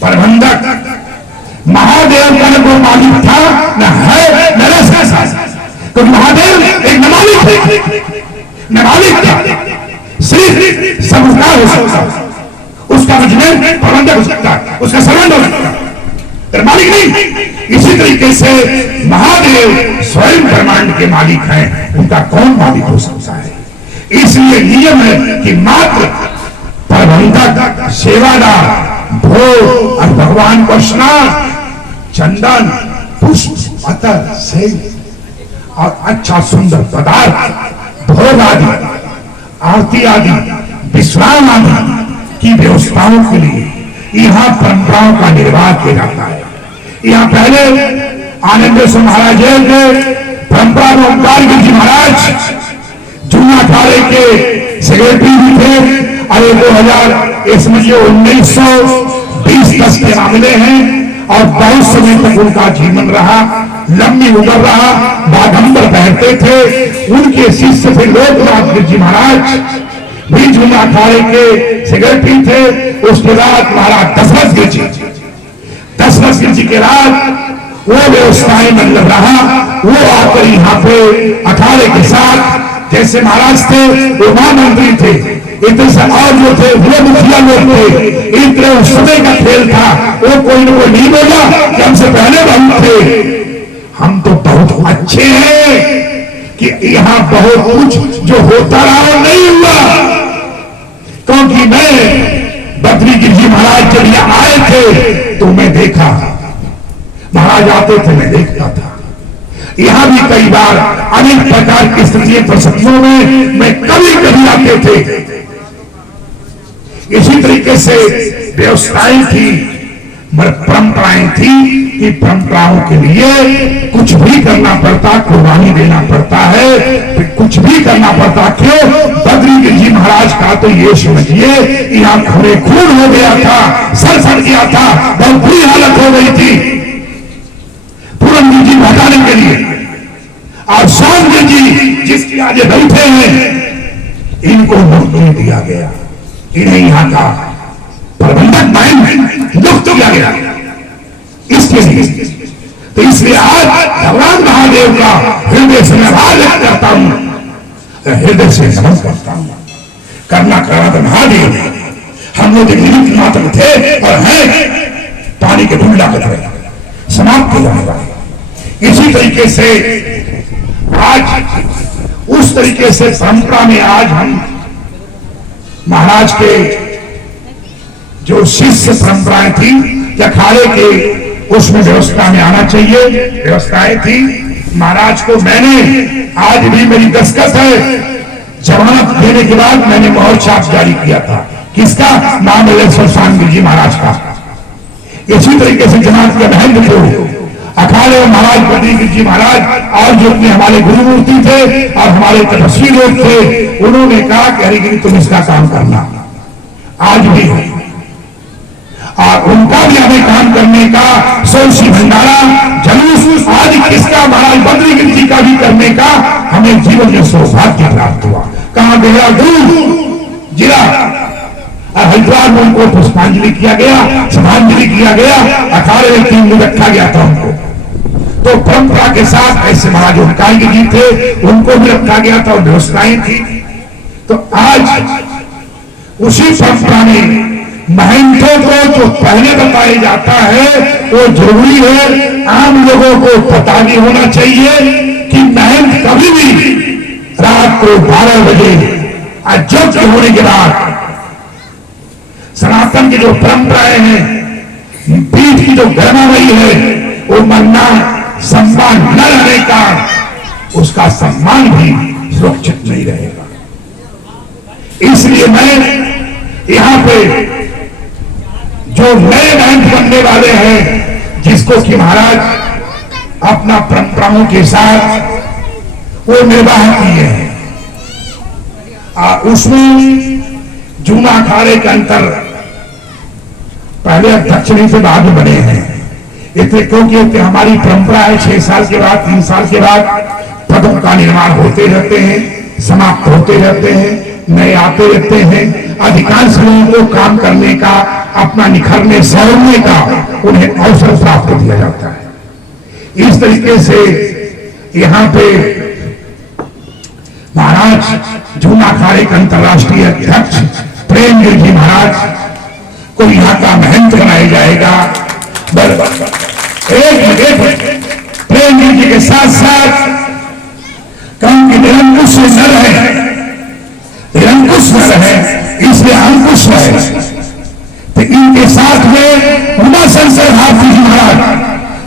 प्रबंधक महादेव का न कोई मालिक था, न है, न रह सकता, क्योंकि महादेव एक न मालिक थे, न मालिक था, सिर्फ समझदार हो सकता, उसका मैनेजमेंट प्रबंधक हो सकता, उसका सर्वेंट हो सकता, मालिक नहीं। इसी तरीके से महादेव स्वयं ब्रह्मांड के मालिक हैं, उनका कौन मालिक हो सकता है? इसलिए नियम है कि मात्र प्रबंधक, सेवादार, भोग और भगवान को स्नान, चंदन, पुष्प, अतर, सेव और अच्छा सुंदर पदार्थ, भोग आदि, आरती आदि, विश्राम आदि की व्यवस्थाओं के लिए यहाँ परंपराओं का निर्वाह किया जाता है। यहाँ पहले आनंदेश्वर महाराज के परंपरा में ओंकार जी महाराज जूना अखाड़े के सेक्रेटरी भी थे। अरे 2000 ये समझिए 1920 के मामले हैं और बहुत समय तक उनका जीवन रहा, लंबी उम्र रहा, बागंबर पहनते थे। उनके शिष्य थे लोकनाथ जी महाराज, भी जूना अखाड़े के सेक्रेटरी थे। उसके बाद महाराज दशरथ गिर जी के राज वो व्यवस्थाएं मतलब रहा। वो आकर यहाँ पे अखाड़े के साथ जैसे महाराज थे वो महामंत्री थे, इतने और जो थे वो मुखिया लोग थे, इतने उस समय का खेल था। वो कोई न कोई नहीं बोला कि हमसे पहले बहुत थे, हम तो बहुत अच्छे हैं कि यहाँ बहुत कुछ जो होता रहा नहीं हुआ। क्योंकि मैं बद्री गिर जी महाराज जब यहाँ आए थे तो मैं देखा, महाराज आते थे मैं देखता था। यहाँ भी कई बार अनेक प्रकार की स्थितियों परिस्थितियों में मैं कभी कभी आते थे। इसी तरीके से व्यवस्थाएं थी, परंपराएं थी कि परंपराओं के लिए कुछ भी करना पड़ता, कुर्बानी देना पड़ता है, फिर कुछ भी करना पड़ता। क्यों? बद्री गिर जी महाराज का तो ये समझिए यहाँ खूने खून हो गया था, सर फट गया था, बहुत बुरी हालत हो गई थी पूरन जी हटाने के लिए। और स्वामी जी जिसके आगे बैठे हैं इनको नहीं दिया गया, इन्हें यहाँ का प्रबंधक माइंड मुक्त किया गया इसके लिए। तो इसलिए आज भगवान महादेव का हृदय से मैं आभार व्यक्त करता हूं, हृदय से नमन करता हूं। करना तो महादेव, हम लोग निमित्त मात्र थे और हैं पानी के ढूंढा कर समाप्त हो जाने वाले। इसी तरीके से आज उस तरीके से परंपरा में आज हम महाराज के जो शिष्य परंपराएं थी अखाड़े के उसमें व्यवस्था में आना चाहिए, व्यवस्थाएं थी। महाराज को मैंने आज भी मेरी दस्तखत है, जमानत देने के बाद मैंने मोहर छाप जारी किया था। किसका? महामलेश्वर स्वामी जी महाराज का। इसी तरीके से जमानत के महंत थे अखाड़े और महाराज बद्री गिर जी महाराज और जो अपने हमारे गुरुमूर्ति थे और हमारे तपस्वी लोग थे, उन्होंने कहा कि हरिगिरी तुम इसका काम करना। आज भी है और उनका भी हमें काम करने का सोची भंडारा जलूस आज किसका? महाराज बद्री गिर जी का भी करने का हमें जीवन में सौभाग्य प्राप्त हुआ। कहां गया गुरु जिला और हरिद्वार में उनको पुष्पांजलि किया गया, श्रद्धांजलि किया गया, अखाड़े में 3 दिन रखा गया था उनको। तो परंपरा के साथ ऐसे महाराज ओंकार जी थे, उनको भी रखा गया था और व्यवस्थाएं थी। तो आज उसी परंपरा में महंतों को जो पहले बताया जाता है वो जरूरी है। आम लोगों को पता भी होना चाहिए कि महंत कभी भी रात को 12 बजे जब होने के बाद सनातन की जो परंपराएं हैं, पीठ की जो गरिमा रही है, वो मरना सम्मान न रहने का उसका सम्मान भी सुरक्षित नहीं रहेगा। इसलिए मैं यहां पे जो नए महंत बनने वाले हैं, जिसको कि महाराज अपना परंपराओं के साथ वो निर्वाह किए हैं, उसमें जूना अखाड़े के अंतर पहले अध्यक्ष नहीं से बाद में बने हैं। इतने क्योंकि हमारी परंपरा है 6 साल के बाद 3 साल के बाद पदों का निर्माण होते रहते हैं, समाप्त होते रहते हैं, नए आते रहते हैं। अधिकांश लोगों को काम करने का अपना निखरने सवरने का उन्हें अवसर प्राप्त किया जाता है। इस तरीके से यहां पे महाराज जूना अखाड़े के अंतर्राष्ट्रीय अध्यक्ष प्रेमगिर जी महाराज को यहां का महंत बनाया जाएगा। प्रेमगिर जी के साथ साथ कम की निरंकुश न रहे, निरंकुश न रहे, इसलिए अंकुश रहे। तो इनके साथ में उमा शंकर भारती जी महाराज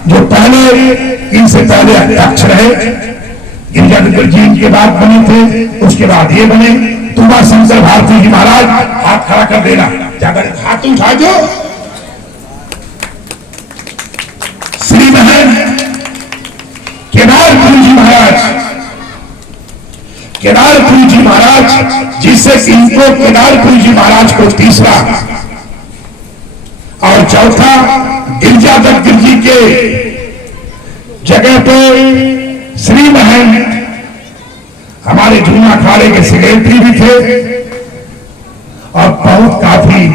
जो पहले इनसे पहले अध्यक्ष रहे, गिरिजानंद जी इनके बाद बने थे, उसके बाद ये बने। उमा शंकर भारती जी महाराज हाथ खड़ा कर देना, जाकर हाथ उठा दो। श्री महन केदारपुरी जी महाराज, केदारपुरी जी महाराज जिससे इनको केदारपुरी जी महाराज को तीसरा और चौथा गिरिजादत्त जी के जगह पे श्री महन हमारे जूना अखाड़े के सेक्रेटरी भी थे और बहुत काफी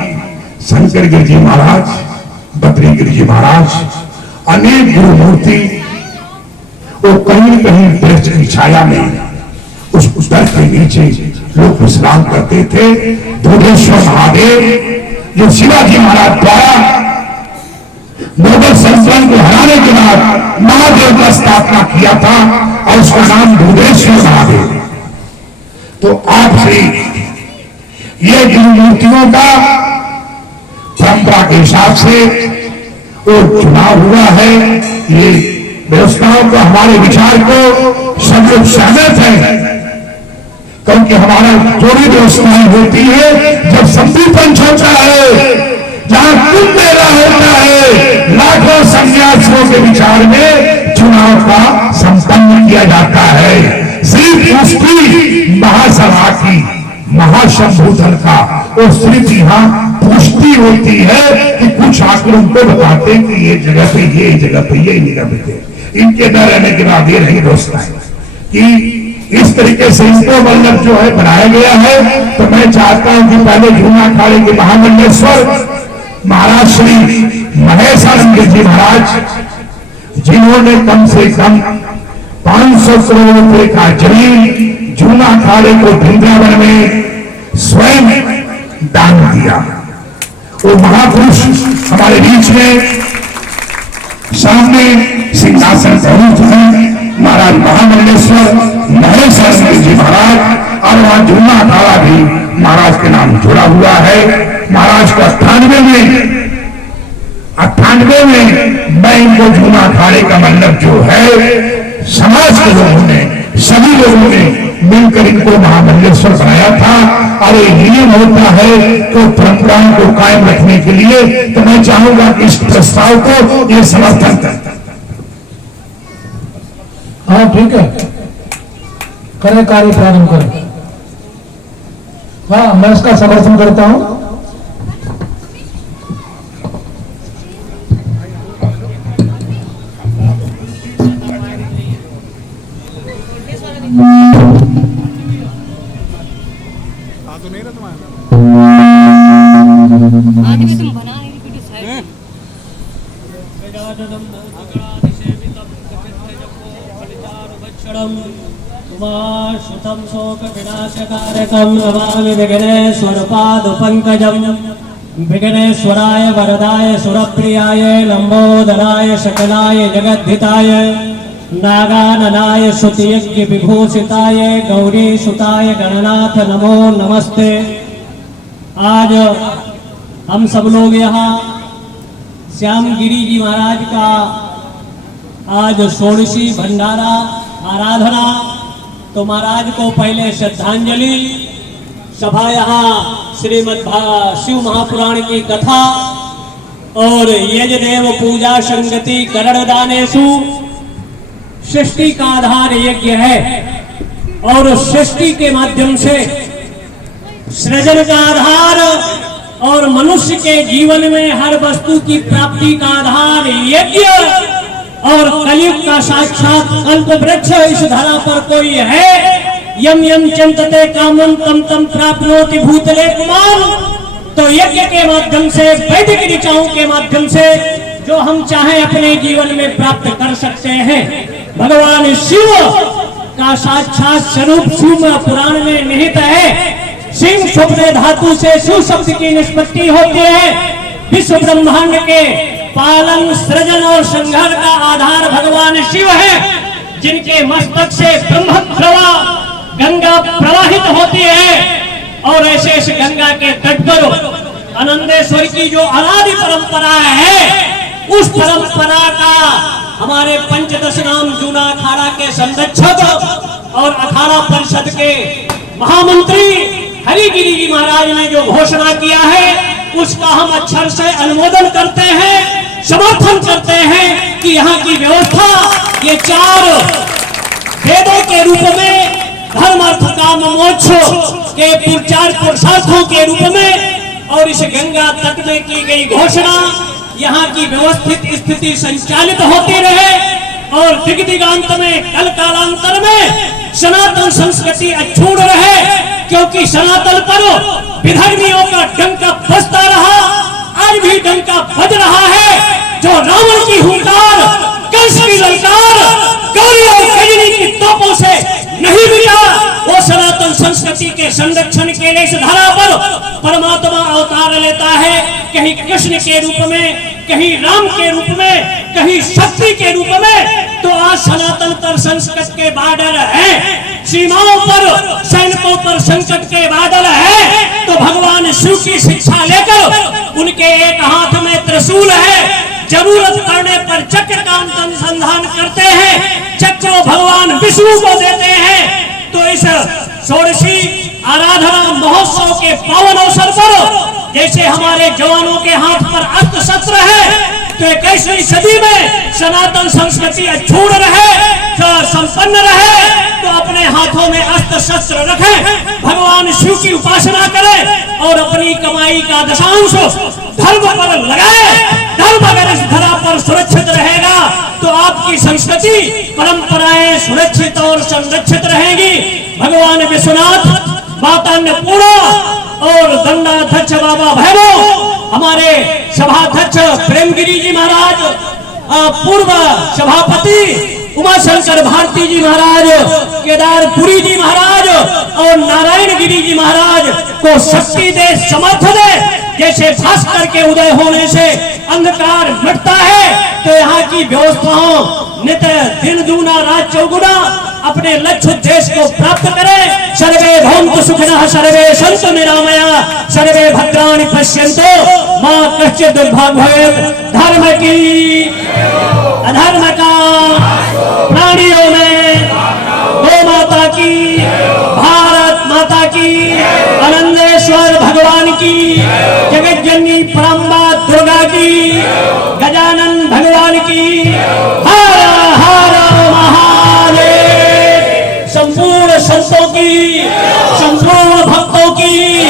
शंकर गिर जी महाराज, बद्री गिर जी महाराज, अनेक गुरु मूर्ति वो कहीं कहीं वृक्ष की छाया में उस दर के नीचे लोग विश्राम करते थे। धुरेश्वर महादेव जो शिवाजी महाराज द्वारा मुगल संस्थान को हराने के बाद महादेव का स्थापना किया था और उसका नाम धुरेश्वर महादेव। तो आज से ये गुरु मूर्तियों का परंपरा के हिसाब से वो चुनाव हुआ है। ये व्यवस्थाओं को, हमारे विचार को सब लोग सहमत है, क्योंकि हमारा जो भी व्यवस्थाएं होती है जब संदीपन होता है, जहां कुंभ मेला होता है, लाखों सन्यासियों के विचार में चुनाव का संपन्न किया जाता है। सिर्फ पुष्टि महासभा की, महाशंभूधर का और सिर्फ यहाँ पुष्टि होती है कि कुछ आंकड़े उनको बताते हैं कि ये जगह पे ये जगह पे ये जगह पे इनके न रहने के बाद ये नहीं दोस्ता है कि इस तरीके से इनको मंडप जो है बनाया गया है। तो मैं चाहता हूं कि पहले जूना अखाड़े के महामंडलेश्वर महाराज श्री महेशानंद जी महाराज, जिन्होंने कम से कम 500 करोड़ रुपए का जमीन जूना अखाड़े को वृंदावन में स्वयं दान दिया, वो महापुरुष हमारे बीच में सामने सिंहासन प्रमुख हैं महाराज महामंडलेश्वर महेशानंद जी महाराज, और वहां जूना अखाड़ा भी महाराज के नाम जुड़ा हुआ है। महाराज को 98 में मैं इनको जूना अखाड़े का मंडप जो है समाज के लोगों ने, सभी लोगों ने मिलकर इनको महामंडलेश्वर बनाया था। और ये नियम होता है तो परंपराओं को कायम रखने के लिए, तो मैं चाहूंगा कि इस प्रस्ताव को ये समर्थन करता। हाँ ठीक है, करें, कार्य प्रारंभ करें। हाँ मैं इसका समर्थन करता हूं। उमाश्रुतं शोकविनाशकारकं नमामि विघ्नेश्वरपादपङ्कजं। विघ्नेश्वराय वरदाय सुरप्रियाय लंबोदराय सकलाय जगद्धिताय नागाननाय श्रुतियज्ञ विभूषिताय गौरीसुताय गणनाथ नमो नमस्ते। आज हम सब लोग यहाँ श्यामगिरी जी महाराज का आज षोडशी भंडारा आराधना, तो महाराज को पहले श्रद्धांजलि सभा, यहाँ श्रीमद् शिव महापुराण की कथा और यजदेव पूजा संगति करणदानेषु सृष्टि का आधार यज्ञ है और सृष्टि के माध्यम से सृजन का आधार और मनुष्य के जीवन में हर वस्तु की प्राप्ति का आधार यज्ञ और कलयुग का साक्षात कल्प वृक्ष इस धरा पर कोई है। यम यम चिंतते कामं तम तम प्राप्नोति भूतले कुमार। तो यज्ञ के माध्यम से, वैदिक ऋचाओं के माध्यम से जो हम चाहें अपने जीवन में प्राप्त कर सकते हैं। भगवान शिव का साक्षात स्वरूप शिव पुराण में निहित है। सिंह शुभ्र धातु से शिव शब्द की निष्पत्ति होती है। विश्व ब्रह्मांड के पालन, सृजन और संहार का आधार भगवान शिव है, जिनके मस्तक से ब्रह्म प्रवाह गंगा प्रवाहित होती है। और ऐसे इस गंगा के तट पर आनंदेश्वर की जो अनादि परंपरा है, उस परंपरा का हमारे पंचदश नाम जूना अखाड़ा के संरक्षक और अखाड़ा परिषद के महामंत्री हरिगिरी जी महाराज ने जो घोषणा किया है, उसका हम अक्षर से अनुमोदन करते हैं, समर्थन करते हैं कि यहाँ की व्यवस्था ये 4 वेदों के रूप में, धर्म अर्थ काम मोक्ष के 4 पुरुषार्थों के रूप में और इस गंगा तट में की गई घोषणा यहाँ की व्यवस्थित स्थिति संचालित होती रहे और दिग दिगांत में, कल कालांतर में सनातन संस्कृति अक्षुण्ण रहे, क्योंकि सनातन पर विधर्मियों का डंका बजता रहा, आज भी डंका बज रहा है। जो रावण की हुंकार, कंस की ललकार, गौरी और गजनी की तोपों से नहीं मिला, वो सनातन संस्कृति के संरक्षण के लिए इस धरा पर परमात्मा अवतार लेता है, कहीं कृष्ण के रूप में, कहीं राम के रूप में, कहीं शक्ति के रूप में। तो आज सनातन पर संकट के बादल है, सीमाओं पर, सैनिकों पर संकट के बादल है। तो भगवान शिव की शिक्षा लेकर उनके एक हाथ में त्रिशूल है, जरूरत पड़ने पर चक्र का अनुसंधान करते हैं, चक्र भगवान विष्णु को देते हैं। तो इस षोडशी आराधना महोत्सव के पावन अवसर पर जैसे हमारे जवानों के हाथ पर अस्त्र शस्त्र है, तो 21वीं सदी में सनातन संस्कृति अक्षुण्ण रहे, संपन्न रहे, तो अपने हाथों में अस्त्र शस्त्र रखें, भगवान शिव की उपासना करें और अपनी कमाई का दशांश धर्म पर लगाए। धर्म अगर इस धरा पर सुरक्षित रहेगा तो आपकी संस्कृति, परंपराएं सुरक्षित और संरक्षित रहेगी। भगवान विश्वनाथ, माता अन्नपूर्णा और दंडाध्यक्ष बाबा भैरव, हमारे सभाध्यक्ष प्रेमगिरी जी महाराज, पूर्व सभापति उमाशंकर भारती जी महाराज, केदारपुरी जी महाराज और नारायण गिरी जी महाराज को शक्ति दे, समर्थ दे। जैसे भास्कर के उदय होने से अंधकार मिटता है, तो यहाँ की व्यवस्थाओं नित्य दिन दूना रात चौगुना अपने लक्ष्य उद्देश्य को प्राप्त करें। सर्वे भवन्तु सुखिनः, सर्वे सन्तु निरामया, सर्वे भद्राणि पश्यन्तु मा कश्चित् दुर्भाग् भवेत्। धर्म की, अधर्म का, प्राणियों में गौ माता की, भारत माता की, आनंदेश्वर भगवान की, जगत जननी परम्बा दुर्गा की, गजानन भगवान की, हर हर महादेव। संपूर्ण संतों की, संपूर्ण भक्तों की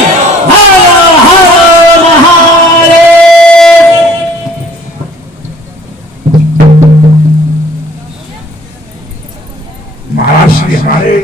हर हर महादेव। महाराज श्री हमारे